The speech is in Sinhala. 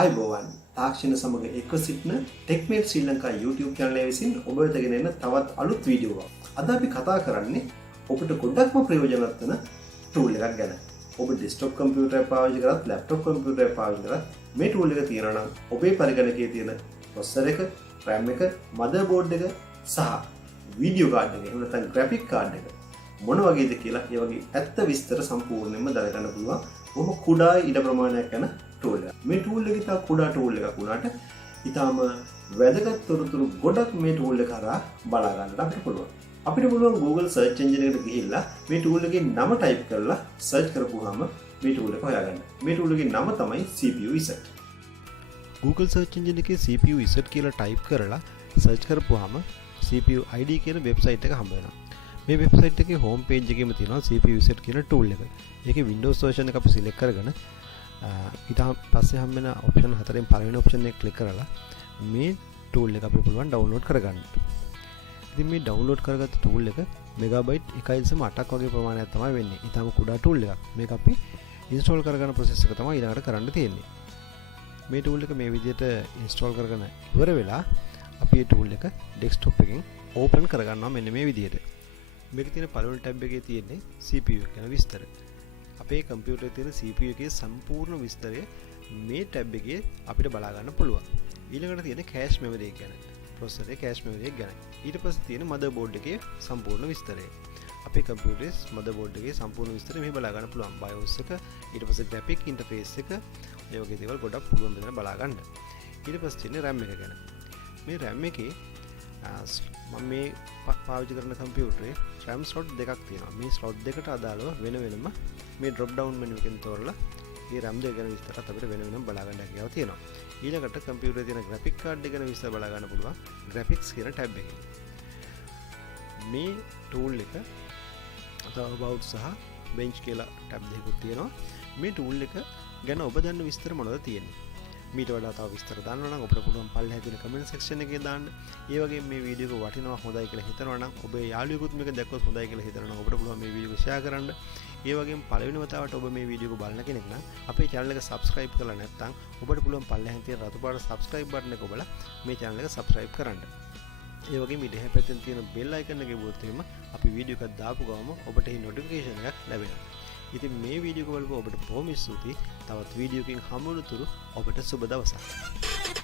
අයිබෝවන් තාක්ෂණ සමග එක්ව සිටින Techmate Srilanka YouTube channel එක විසින් ඔබ වෙතගෙන එන තවත් අලුත් වීඩියෝ එකක්. අද අපි කතා කරන්නේ ඔබට ගොඩක්ම ප්‍රයෝජනවත් වෙන tool එකක් ගැන. ඔබ desktop computer එක පාවිච්චි කරත් laptop computer එක පාවිච්චි කරත් මේ tool එක තියෙනවා නම් ඔබේ පරිගණකයේ තියෙන processor එක, RAM එක, motherboard එක සහ video card එක, එහෙම නැත්නම් graphic card එක මොන වගේද කියලා ඒ වගේ ඇත්ත විස්තර සම්පූර්ණයෙන්ම දැනගන්න පුළුවන්. බොහොම කුඩා ඉඩ ප්‍රමාණයක් යන tool එකක්. මේ tool එක ඉතා කුඩා tool එකක් වුණාට ඉතාම වැදගත් තොරතුරු ගොඩක් මේ tool එක හරහා බලා ගන්නට අපිට පුළුවන්. අපිට පුළුවන් Google search engine එකට ගිහිල්ලා මේ tool එකේ නම type කරලා search කරපුවාම මේ tool එක හොයාගන්න. මේ tool එකේ නම තමයි CPU Reset. Google search engine එකේ CPU Reset කියලා type කරලා search කරපුවාම CPU ID කියන website එක හම්බ වෙනවා. මේ website එකේ home page එකේම තියෙනවා CPU Reset කියන tool එක. ඒකේ Windows version එක අපි select කරගෙන ඊට පස්සේ හම් වෙන option හතරෙන් පළවෙනි option එක click කරලා මේ tool එක අපිට පුළුවන් download කරගන්න. ඉතින් මේ download කරගත්ත tool එක megabyte 1.8ක් වගේ ප්‍රමාණයක් තමයි වෙන්නේ. ඊටම කුඩා tool එකක්. මේක අපි install කරගන්න process එක තමයි ඊළඟට කරන්න තියෙන්නේ. මේ tool එක මේ විදිහට install කරගෙන ඉවර වෙලා අපි මේ tool එක desktop එකෙන් open කරගන්නවා මෙන්න මේ විදිහට. මේක තියෙන පළවෙනි tab එකේ තියෙන්නේ CPU කියන විස්තර. අපේ කම්පියුටරේ තියෙන CPU එකේ සම්පූර්ණ විස්තරය මේ tab එකේ අපිට බලා ගන්න පුළුවන්. ඊළඟට තියෙන cache memory එක ගැන, processor එකේ cache memory එක ගැන. ඊට පස්සේ තියෙන motherboard එකේ සම්පූර්ණ විස්තරය. අපේ කම්පියුටරේ motherboard එකේ සම්පූර්ණ විස්තරය මෙහි බලා ගන්න පුළුවන්. BIOS එක, ඊට පස්සේ graphic interface එක, ඒ වගේ දේවල් ගොඩක් පුළුවන් මෙතන බලා ගන්න. ඊට පස්සේ තියෙන RAM එක ගැන. මේ RAM එකේ මම මේ පාවිච්චි කරන කම්පියුටරේ RAM slot දෙකක් තියෙනවා. මේ slot දෙකට අදාළව වෙන වෙනම මේ drop down menu එකෙන් තෝරලා මේ RAM දෙක ගැන විස්තරත් අපිට වෙන වෙනම බලා ගන්න හැකියාව තියෙනවා. ඊළඟට කම්පියුටරේ තියෙන graphic card එක ගැන විස්තර බලා ගන්න පුළුවන් graphics කියන tab එකෙන්. මේ tool එක about සහ bench කියලා tab දෙකකුත් තියෙනවා. මේ tool එක ගැන ඔබ දන්න විස්තර මොනවද තියෙන්නේ? මීට වඩා තව විස්තර දාන්න නම් ඔබට පුළුවන් පල්ලෙහා තියෙන comment section එකේ දාන්න. ඒ වගේම මේ වීඩියෝ එක වටිනවා හොඳයි කියලා හිතනවා නම් ඔබේ යාළුවෙකුත් මේක දැක්කොත් හොඳයි කියලා හිතනවා නම් ඔබට පුළුවන් මේ වීඩියෝ එක share කරන්න. ඒ වගේම පළවෙනි වතාවට ඔබ මේ වීඩියෝ එක බලන කෙනෙක් නම් අපේ channel එක subscribe කරලා නැත්නම් ඔබට පුළුවන් පල්ලෙහා තියෙන රතු පාට subscribe button එක ඔබලා මේ channel එක subscribe කරන්න. ඒ වගේම ඊට එහා පැත්තෙන් තියෙන bell icon එක ගියොත් එහෙම අපි වීඩියෝ එකක් දාපු ගමන් ඔබට මේ notification එකක් ලැබෙනවා. ඉතින් මේ වීඩියෝ එක බලපුවා ඔබට බොහොම ස්තුතියි. තවත් වීඩියෝ එකකින් හමු වෙනතුරු ඔබට සුබ දවසක්.